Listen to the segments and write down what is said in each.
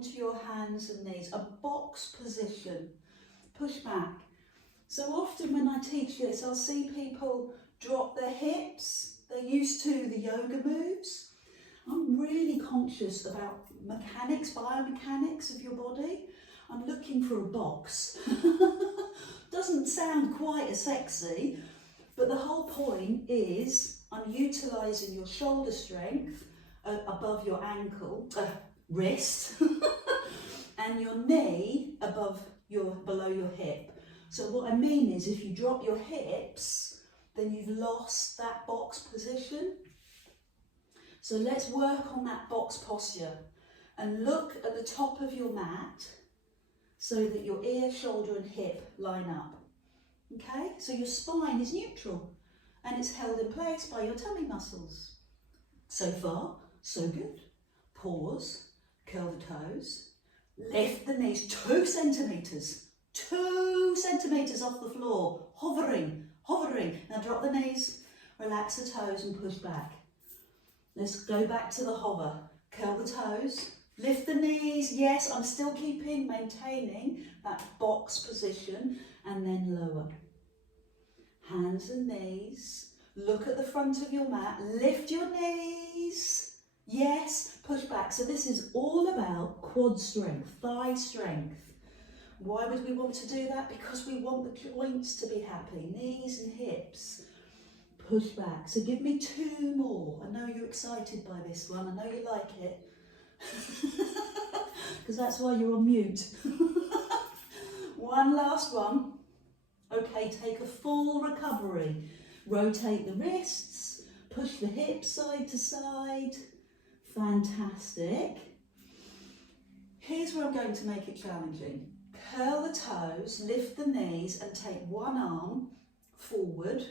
onto your hands and knees, a box position. Push back. So often when I teach this, I'll see people drop their hips. They're used to the yoga moves. I'm really conscious about mechanics, biomechanics of your body. I'm looking for a box. Doesn't sound quite as sexy, but the whole point is I'm utilising your shoulder strength above your ankle, wrist, and your knee below your hip. So what I mean is if you drop your hips, then you've lost that box position. So let's work on that box posture and look at the top of your mat so that your ear, shoulder and hip line up. Okay, so your spine is neutral and it's held in place by your tummy muscles. So far, so good. Pause, curl the toes, lift the knees 2 centimetres. 2 centimetres off the floor, hovering. Now drop the knees, relax the toes and push back. Let's go back to the hover. Curl the toes, lift the knees. Yes, I'm still maintaining that box position, and then lower. Hands and knees. Look at the front of your mat. Lift your knees. Yes, push back. So this is all about quad strength, thigh strength. Why would we want to do that? Because we want the joints to be happy, knees and hips. Push back. So give me 2 more. I know you're excited by this one. I know you like it. Because that's why you're on mute. One last one. Okay, take a full recovery. Rotate the wrists. Push the hips side to side. Fantastic. Here's where I'm going to make it challenging. Curl the toes, lift the knees and take one arm forward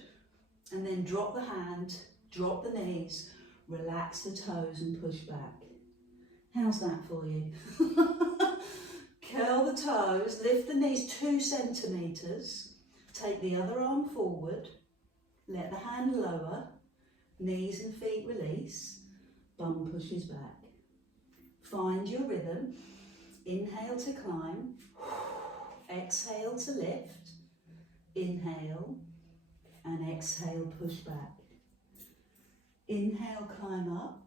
and then drop the hand, drop the knees, relax the toes and push back. How's that for you? Curl the toes, lift the knees 2 centimetres, take the other arm forward, let the hand lower, knees and feet release, bum pushes back. Find your rhythm. Inhale to climb, exhale to lift, inhale and exhale, push back. Inhale, climb up,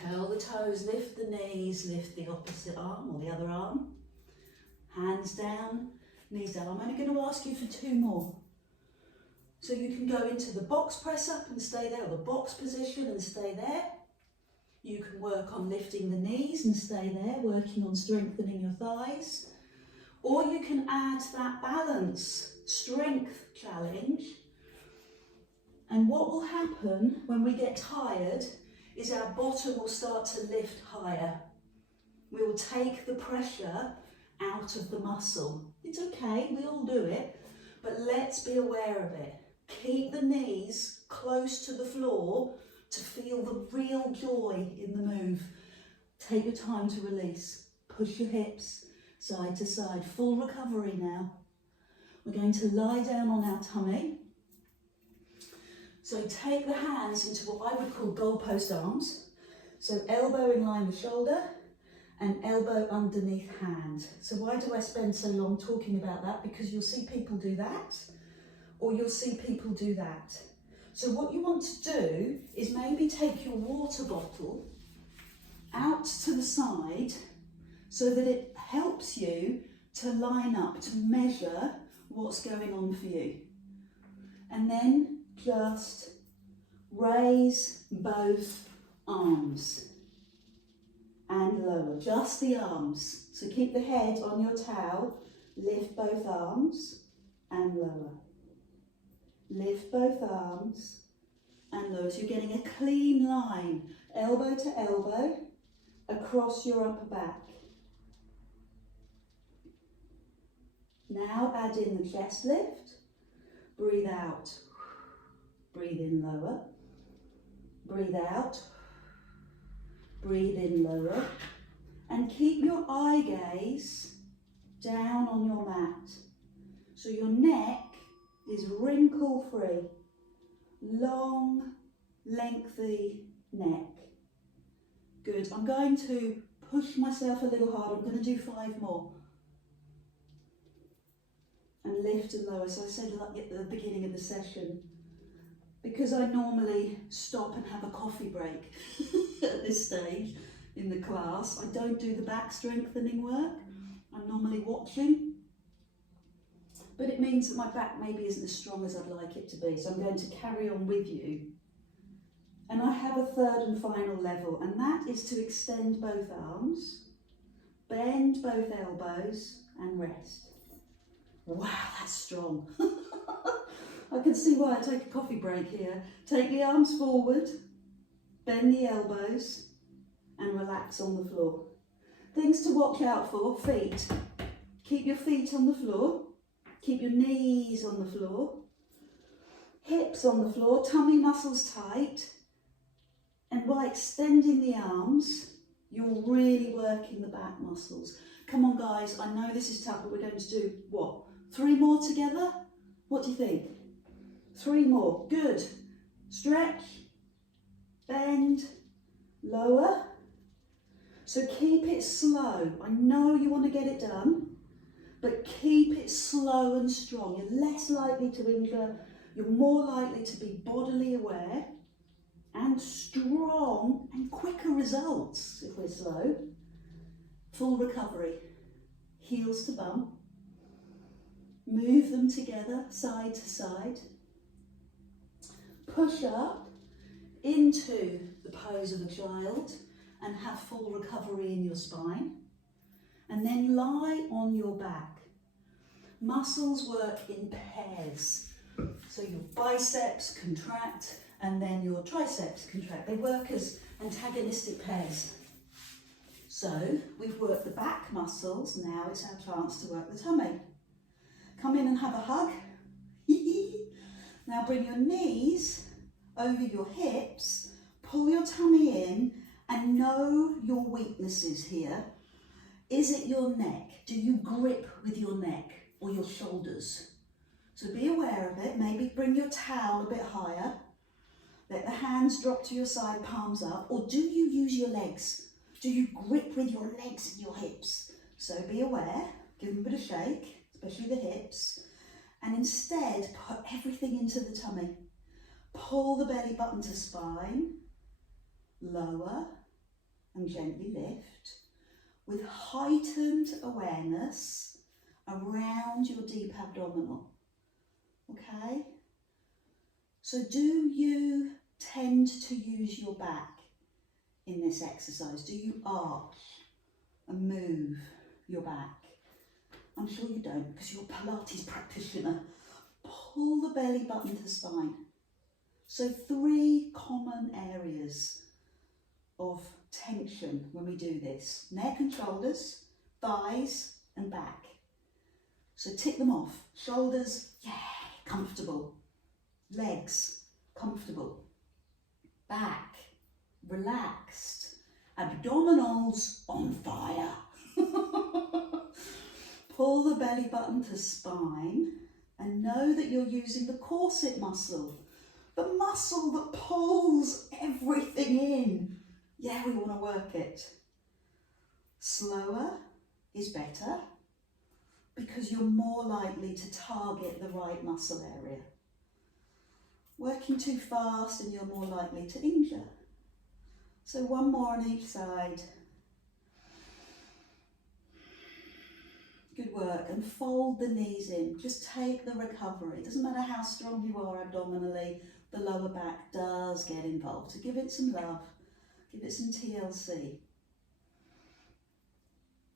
curl the toes, lift the knees, lift the opposite arm or the other arm, hands down, knees down. I'm only going to ask you for 2 more. So you can go into the box press up and stay there, or the box position and stay there. You can work on lifting the knees and stay there, working on strengthening your thighs. Or you can add that balance, strength challenge. And what will happen when we get tired is our bottom will start to lift higher. We will take the pressure out of the muscle. It's okay, we all do it, but let's be aware of it. Keep the knees close to the floor to feel the real joy in the move. Take your time to release. Push your hips side to side. Full recovery now. We're going to lie down on our tummy. So take the hands into what I would call goalpost arms. So elbow in line with shoulder and elbow underneath hand. So why do I spend so long talking about that? Because you'll see people do that, or you'll see people do that. So what you want to do is maybe take your water bottle out to the side so that it helps you to line up, to measure what's going on for you. And then just raise both arms and lower, just the arms. So keep the head on your towel, lift both arms and lower. Lift both arms and lower. So you're getting a clean line, elbow to elbow, across your upper back. Now add in the chest lift. Breathe out. Breathe in lower. Breathe out. Breathe in lower. And keep your eye gaze down on your mat. So your neck is wrinkle free. Long, lengthy neck. Good. I'm going to push myself a little harder. I'm going to do 5 more. And lift and lower. So I said at the beginning of the session, because I normally stop and have a coffee break at this stage in the class, I don't do the back strengthening work. I'm normally watching. But it means that my back maybe isn't as strong as I'd like it to be. So I'm going to carry on with you. And I have a third and final level, and that is to extend both arms, bend both elbows, and rest. Wow, that's strong. I can see why I take a coffee break here. Take the arms forward, bend the elbows, and relax on the floor. Things to watch out for: feet. Keep your feet on the floor. Keep your knees on the floor. Hips on the floor, tummy muscles tight. And by extending the arms, you're really working the back muscles. Come on guys, I know this is tough, but we're going to do what? 3 more together? What do you think? 3 more, good. Stretch, bend, lower. So keep it slow. I know you want to get it done, but keep it slow and strong. You're less likely to injure, you're more likely to be bodily aware and strong and quicker results if we're slow. Full recovery, heels to bum. Move them together, side to side. Push up into the pose of a child and have full recovery in your spine. And then lie on your back. Muscles work in pairs. So your biceps contract and then your triceps contract. They work as antagonistic pairs. So we've worked the back muscles, now it's our chance to work the tummy. Come in and have a hug. Now bring your knees over your hips, pull your tummy in, and know your weaknesses here. Is it your neck? Do you grip with your neck or your shoulders? So be aware of it. Maybe bring your towel a bit higher. Let the hands drop to your side, palms up. Or do you use your legs? Do you grip with your legs and your hips? So be aware, give them a bit of shake, especially the hips. And instead, put everything into the tummy. Pull the belly button to spine, lower, and gently lift. With heightened awareness around your deep abdominal. Okay? So do you tend to use your back in this exercise? Do you arch and move your back? I'm sure you don't, because you're a Pilates practitioner. Pull the belly button to spine. So 3 common areas of tension when we do this: neck and shoulders, thighs and back. So tick them off. Shoulders, yeah, comfortable. Legs, comfortable. Back, relaxed. Abdominals, on fire. Pull the belly button to spine and know that you're using the corset muscle, the muscle that pulls everything in. Yeah, we want to work it. Slower is better because you're more likely to target the right muscle area. Working too fast and you're more likely to injure. So 1 more on each side. Good work. And fold the knees in. Just take the recovery. It doesn't matter how strong you are abdominally, the lower back does get involved. So give it some love. Give it some TLC.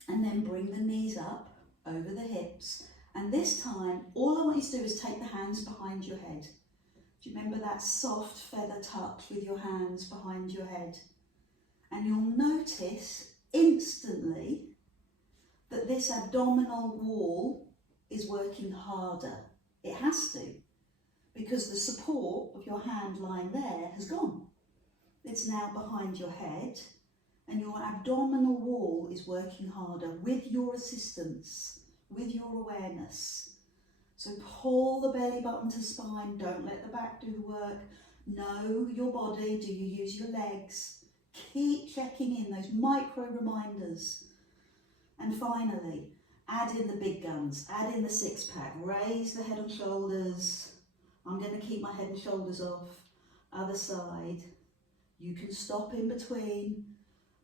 And then bring the knees up over the hips. And this time, all I want you to do is take the hands behind your head. Do you remember that soft feather touch with your hands behind your head? And you'll notice instantly that this abdominal wall is working harder. It has to, because the support of your hand lying there has gone. It's now behind your head, and your abdominal wall is working harder with your assistance, with your awareness. So pull the belly button to spine, don't let the back do the work. Know your body, do you use your legs? Keep checking in those micro reminders. And finally, add in the big guns, add in the six pack, raise the head and shoulders. I'm going to keep my head and shoulders off. Other side. You can stop in between,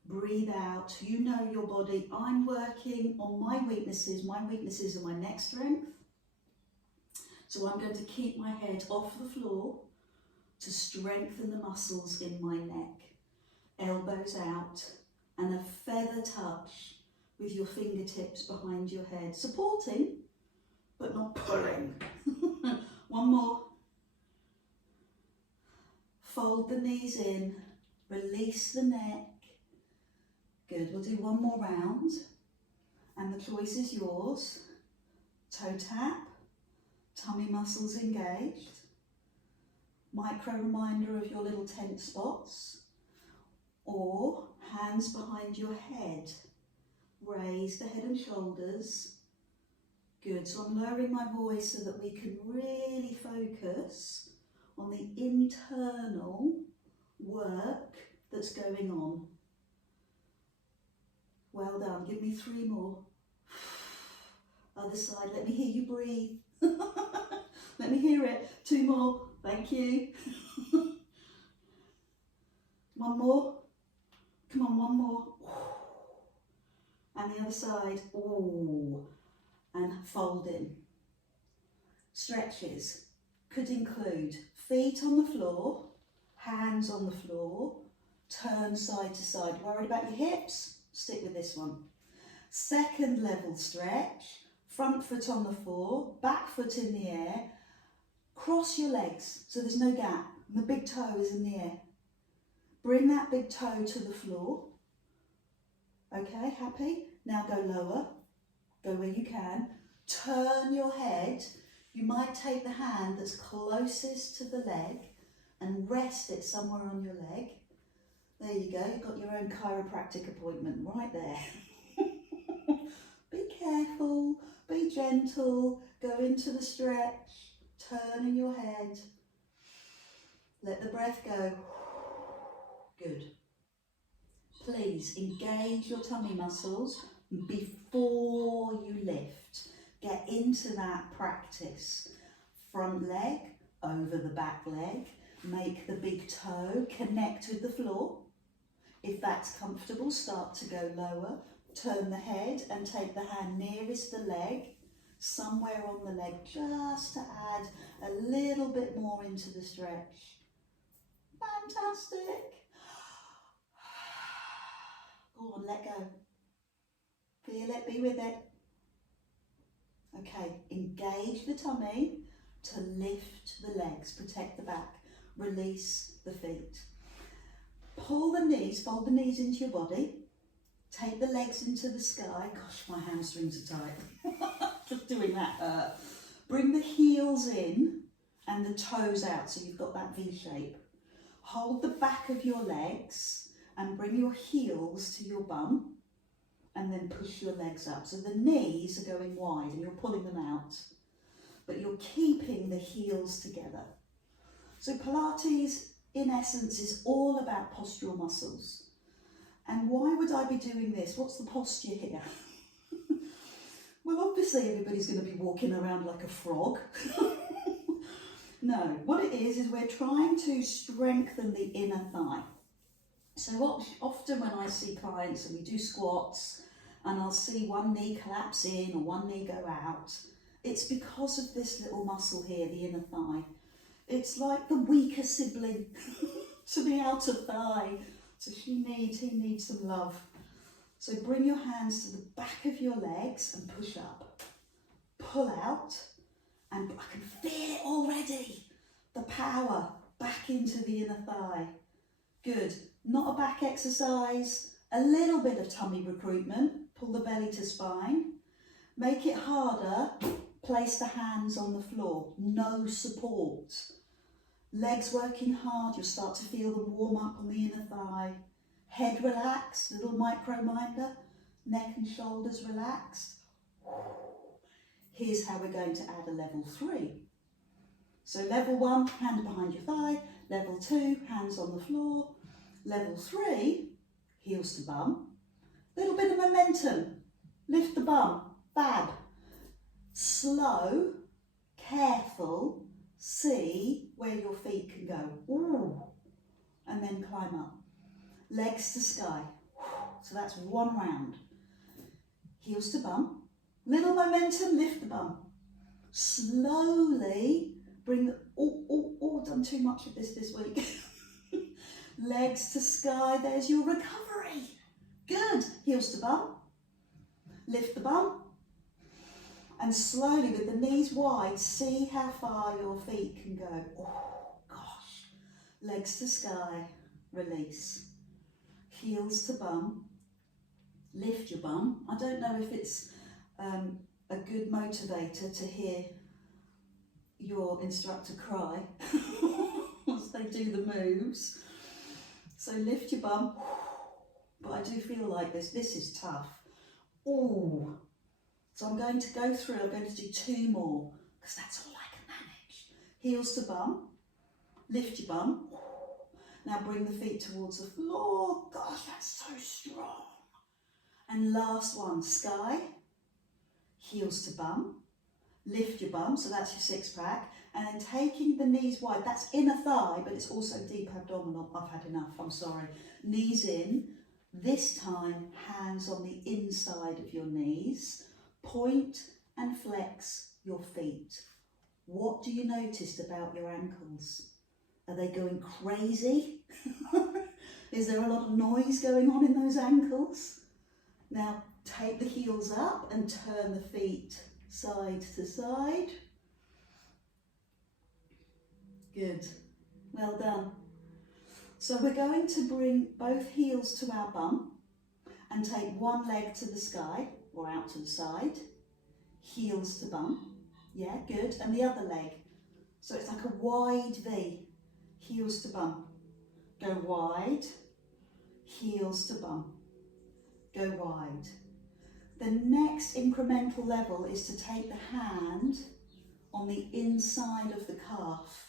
breathe out. You know your body. I'm working on my weaknesses. My weaknesses are my neck strength. So I'm going to keep my head off the floor to strengthen the muscles in my neck. Elbows out and a feather touch with your fingertips behind your head. Supporting, but not pulling. One more. Fold the knees in, release the neck. Good, we'll do one more round. And the choice is yours. Toe tap, tummy muscles engaged. Micro reminder of your little tense spots. Or hands behind your head. Raise the head and shoulders. Good, so I'm lowering my voice so that we can really focus on the internal work that's going on. Well done, give me 3 more. Other side, let me hear you breathe. Let me hear it. 2 more, thank you. 1 more, come on, 1 more. And the other side, ooh, and fold in. Stretches could include feet on the floor, hands on the floor, turn side to side. Worried about your hips? Stick with this one. Second level stretch, front foot on the floor, back foot in the air, cross your legs so there's no gap, and the big toe is in the air. Bring that big toe to the floor. Okay, happy? Now go lower, go where you can. Turn your head. You might take the hand that's closest to the leg and rest it somewhere on your leg. There you go, you've got your own chiropractic appointment right there. Be careful, be gentle, go into the stretch, turning your head. Let the breath go. Good. Please engage your tummy muscles before you lift. Get into that practice. Front leg over the back leg. Make the big toe connect with the floor. If that's comfortable, start to go lower. Turn the head and take the hand nearest the leg, somewhere on the leg, just to add a little bit more into the stretch. Fantastic. Go on, let go. Feel it, be with it. Okay, engage the tummy to lift the legs, protect the back, release the feet. Pull the knees, fold the knees into your body. Take the legs into the sky. Gosh, my hamstrings are tight. Just doing that. Bring the heels in and the toes out so you've got that V shape. Hold the back of your legs and bring your heels to your bum and then push your legs up. So the knees are going wide and you're pulling them out, but you're keeping the heels together. So Pilates, in essence, is all about postural muscles. And why would I be doing this? What's the posture here? Well, obviously everybody's going to be walking around like a frog. No, what it is we're trying to strengthen the inner thigh. So often when I see clients and we do squats and I'll see one knee collapse in or one knee go out, it's because of this little muscle here, the inner thigh. It's like the weaker sibling to the outer thigh. So he needs some love. So bring your hands to the back of your legs and push up. Pull out, and I can feel it already. The power back into the inner thigh. Good. Not a back exercise, a little bit of tummy recruitment. Pull the belly to spine. Make it harder. Place the hands on the floor. No support. Legs working hard. You'll start to feel them warm up on the inner thigh. Head relaxed, little micro reminder. Neck and shoulders relaxed. Here's how we're going to add a level 3. So level 1, hand behind your thigh. Level 2, hands on the floor. Level 3, heels to bum. Little bit of momentum. Lift the bum. Fab. Slow, careful, see where your feet can go. Ooh. And then climb up. Legs to sky. So that's one round. Heels to bum. Little momentum, lift the bum. Slowly bring the, done too much of this week. Legs to sky, there's your recovery. Good. Heels to bum. Lift the bum. And slowly with the knees wide, see how far your feet can go. Oh gosh. Legs to sky, release. Heels to bum. Lift your bum. I don't know if it's a good motivator to hear your instructor cry as they do the moves. So lift your bum. But I do feel like this is tough. Ooh. So I'm going to go through, I'm going to do 2 more, because that's all I can manage. Heels to bum, lift your bum. Now bring the feet towards the floor. Gosh, that's so strong. And last one, sky, heels to bum, lift your bum, so that's your 6-pack. And then taking the knees wide, that's inner thigh, but it's also deep abdominal. I've had enough, I'm sorry. Knees in, this time hands on the inside of your knees. Point and flex your feet. What do you notice about your ankles? Are they going crazy? Is there a lot of noise going on in those ankles? Now take the heels up and turn the feet side to side. Good. Well done. So we're going to bring both heels to our bum and take one leg to the sky or out to the side, heels to bum, yeah, good, and the other leg. So it's like a wide V, heels to bum, go wide, heels to bum, go wide. The next incremental level is to take the hand on the inside of the calf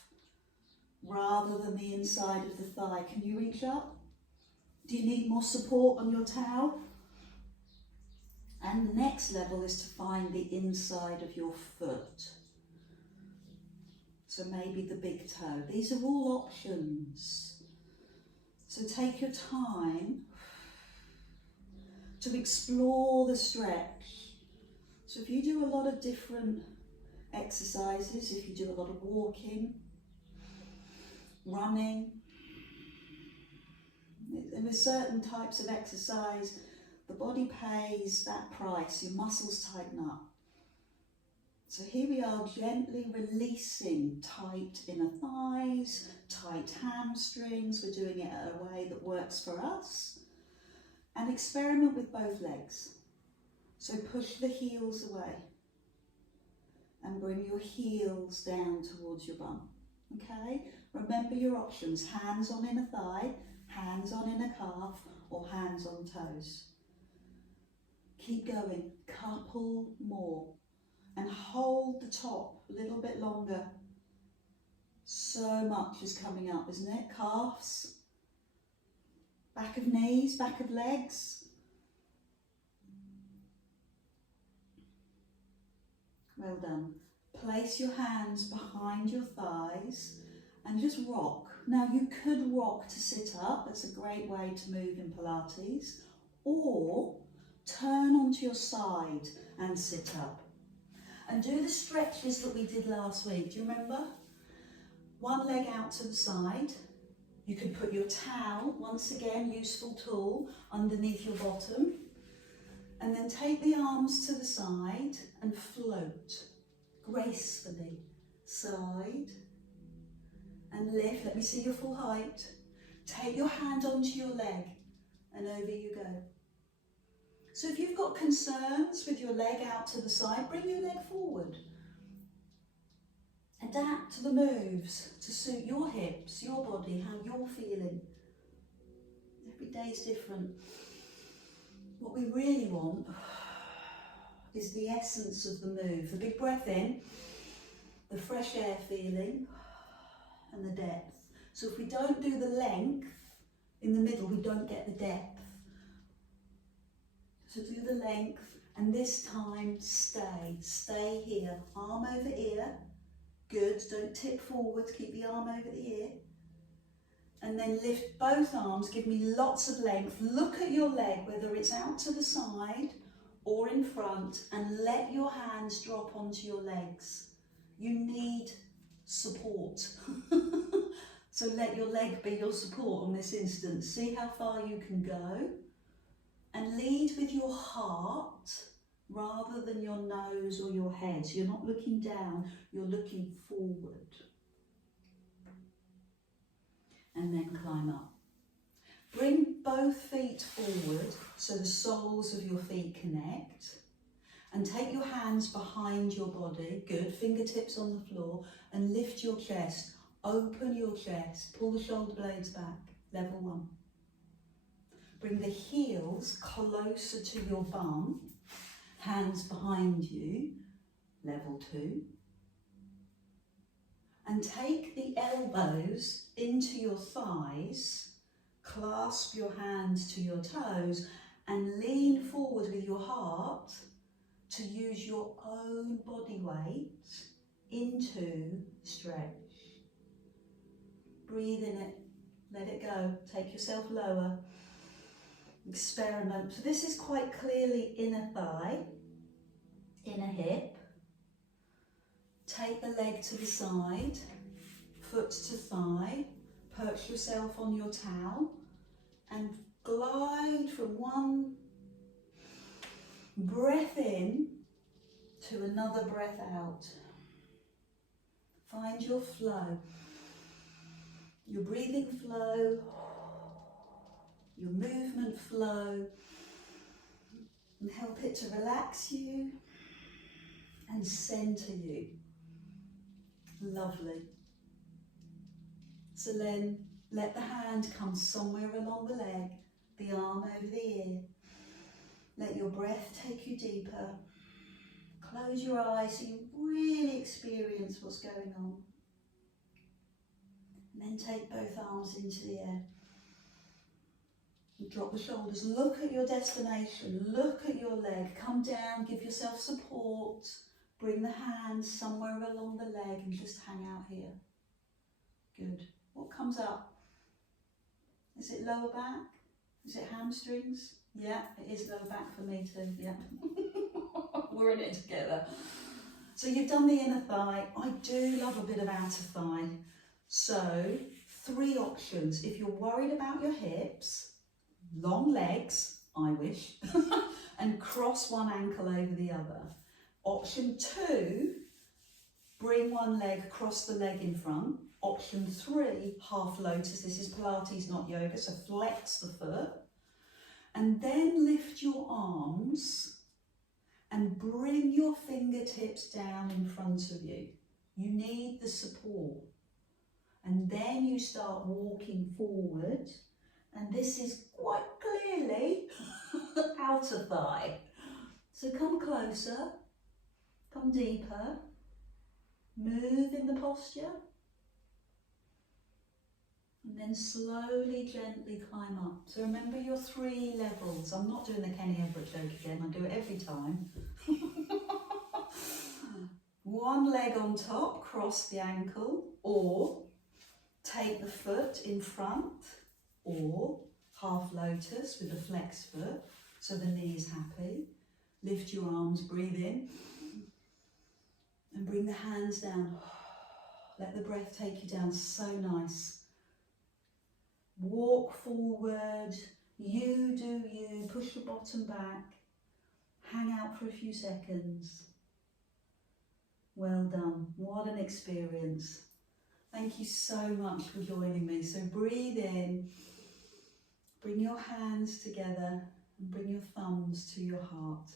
rather than the inside of the thigh. Can you reach up? Do you need more support on your towel? And the next level is to find the inside of your foot. So maybe the big toe. These are all options. So take your time to explore the stretch. So if you do a lot of different exercises, if you do a lot of walking, running, and with certain types of exercise, the body pays that price, your muscles tighten up. So here we are, gently releasing tight inner thighs, tight hamstrings. We're doing it in a way that works for us. And experiment with both legs. So push the heels away and bring your heels down towards your bum. Okay? Remember your options, hands on inner thigh, hands on inner calf, or hands on toes. Keep going, couple more, and hold the top a little bit longer. So much is coming up, isn't it? Calves, back of knees, back of legs. Well done. Place your hands behind your thighs and just rock. Now you could rock to sit up, that's a great way to move in Pilates, or turn onto your side and sit up. And do the stretches that we did last week. Do you remember? One leg out to the side. You can put your towel, once again, useful tool, underneath your bottom. And then take the arms to the side and float gracefully. Side and lift. Let me see your full height. Take your hand onto your leg and over you go. So if you've got concerns with your leg out to the side, bring your leg forward. Adapt to the moves to suit your hips, your body, how you're feeling. Every day is different. What we really want is the essence of the move. The big breath in, the fresh air feeling, and the depth. So if we don't do the length, in the middle we don't get the depth. So do the length, and this time stay here, arm over ear, good, don't tip forward, keep the arm over the ear, and then lift both arms, give me lots of length, look at your leg, whether it's out to the side or in front, and let your hands drop onto your legs. You need support. So let your leg be your support on this instance. See how far you can go, and lead with your heart rather than your nose or your head. So you're not looking down, you're looking forward. And then climb up. Bring both feet forward so the soles of your feet connect, and take your hands behind your body, good, fingertips on the floor, and lift your chest, open your chest, pull the shoulder blades back, level 1. Bring the heels closer to your bum, hands behind you, level 2. And take the elbows into your thighs, clasp your hands to your toes, and lean forward with your heart to use your own body weight into stretch. Breathe in it, let it go, take yourself lower, experiment. So this is quite clearly inner thigh, inner hip. Take the leg to the side, foot to thigh, perch yourself on your towel and glide from one breath in to another breath out. Find your flow, your breathing flow, your movement flow, and help it to relax you and centre you. Lovely. So then let the hand come somewhere along the leg, the arm over the ear. Let your breath take you deeper. Close your eyes so you really experience what's going on. And then take both arms into the air. Drop the shoulders, look at your destination, look at your leg, come down, give yourself support, bring the hands somewhere along the leg and just hang out here. Good. What comes up? Is it lower back? Is it hamstrings? Yeah, it is lower back for me too, yeah. We're in it together. So you've done the inner thigh. I do love a bit of outer thigh. So 3 options. If you're worried about your hips, long legs, I wish, and cross one ankle over the other. Option 2, bring one leg across the leg in front. Option 3, half lotus. This is Pilates, not yoga, so flex the foot. And then lift your arms and bring your fingertips down in front of you. You need the support. And then you start walking forward. And this is quite clearly outer thigh. So come closer, come deeper, move in the posture, and then slowly, gently climb up. So remember your 3 levels. I'm not doing the Kenny Everett joke again, I do it every time. One leg on top, cross the ankle, or take the foot in front, or half lotus with a flex foot, so the knee is happy. Lift your arms, breathe in, and bring the hands down. Let the breath take you down, so nice. Walk forward, you do you, push your bottom back, hang out for a few seconds. Well done, what an experience. Thank you so much for joining me. So breathe in, bring your hands together and bring your thumbs to your heart.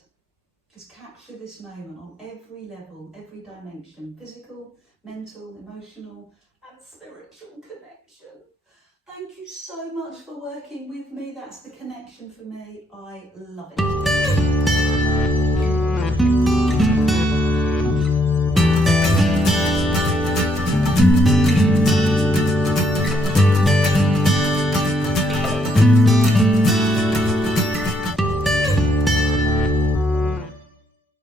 Just capture this moment on every level, every dimension, physical, mental, emotional and spiritual connection. Thank you so much for working with me. That's the connection for me. I love it.